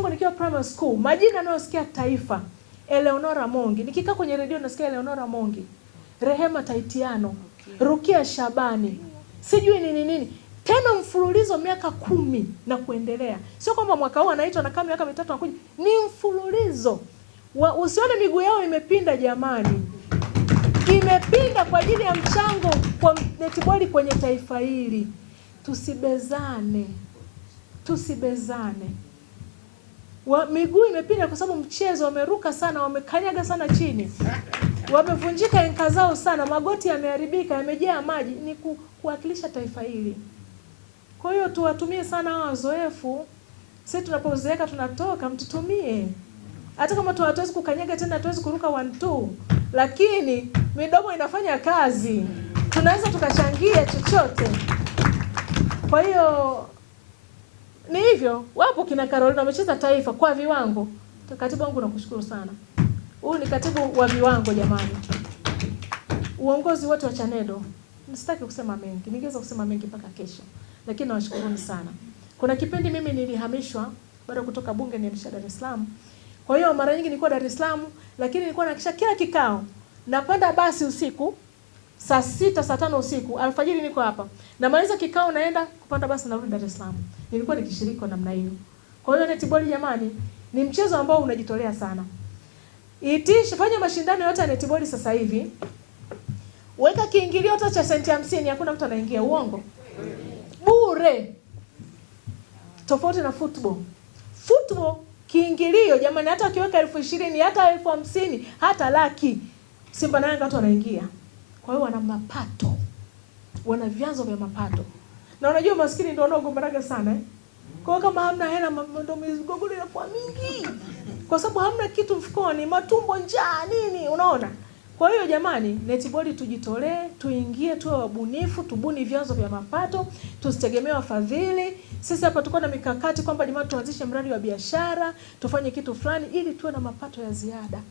wangu nikiwa primary school, majina nayosikia Taifa, Eleonora Mongi. Nikikaa kwenye redio nasikia Eleonora Mongi, Rehema Taitiano, Rukia Shabani, sijui nini. Tena mfululizo miaka 10 na kuendelea. Sio kwamba mwaka huu anaitwa na kama miaka 3 anakuja. Ni mfululizo. Usione miguu yao imepinda jamani. Imepinda kwa ajili ya mchango kwa netiboli kwenye taifa hili. Tusibezane. Miguu imepinda kwa sababu mchezo, wameruka sana, wamekanyaga sana chini. Wamevunjika enka zao sana, magoti yameharibika, yamejaa maji. Ni kuwakilisha taifa hili. Kwa hiyo tuwatumie sana hao wazoefu. Sisi tunapozeeka tunatoka, mtutumie. Hata kama hatuwezi kukanyaga tena, hatuwezi kuruka 1-2, lakini midomo inafanya kazi. Tunaweza tukachangia chochote. Kwa hiyo ni hivyo. Wapo kina Carolina wamecheza taifa kwa viwango. Katibu wangu nakushukuru sana. Huyu ni katibu wa viwango jamani. Uongozi wote wa Chanedo. Nisitaki kusema mengi. Ningeweza kusema mengi mpaka kesho. Lakini nawashukuruni sana. Kuna kipindi mimi nilihamishwa baada kutoka bunge nilisha Dar es Salaam. Kwa hiyo mara nyingi nilikuwa Dar es Salaam, lakini nilikuwa nahakisha kila kikao napanda basi usiku saa 6 saa 5 usiku, alfajiri niko hapa. Namaliza kikao naenda kupanda basi narudi Dar es Salaam. Nilikuwa nikishiriki kwa namna hiyo. Kwa hiyo netiboli jamani ni mchezo ambao unajitolea sana. Fanya mashindano yote ya netiboli sasa hivi. Weka kiingilio hata cha senti 50, hakuna mtu anaingia, uongo. Bure. Tofauti na football. Football kiingilio jamani, hata ukiweka 20,000 hata 50,000 hata laki, Simba na Yanga watu wanaingia. Kwa hiyo wana mapato. Wana vyanzo vya mapato. Na unajua maskini ndio wanaogombanaga sana Kwa hiyo kama hamna hela ndio migogoro inakuwa mingi. Kwa sababu hamna kitu mfukoni, matumbo, njaa, nini, unaona? Kwa hiyo jamani, netiboli tujitolee, tuingie, tuwe wabunifu, tubuni vyanzo vya mapato, tusitegemee wafadhili. Sisi hapa tuko na mikakati kwamba jamani tuanzishe mradi wa biashara, tufanye kitu fulani ili tuwe na mapato ya ziada.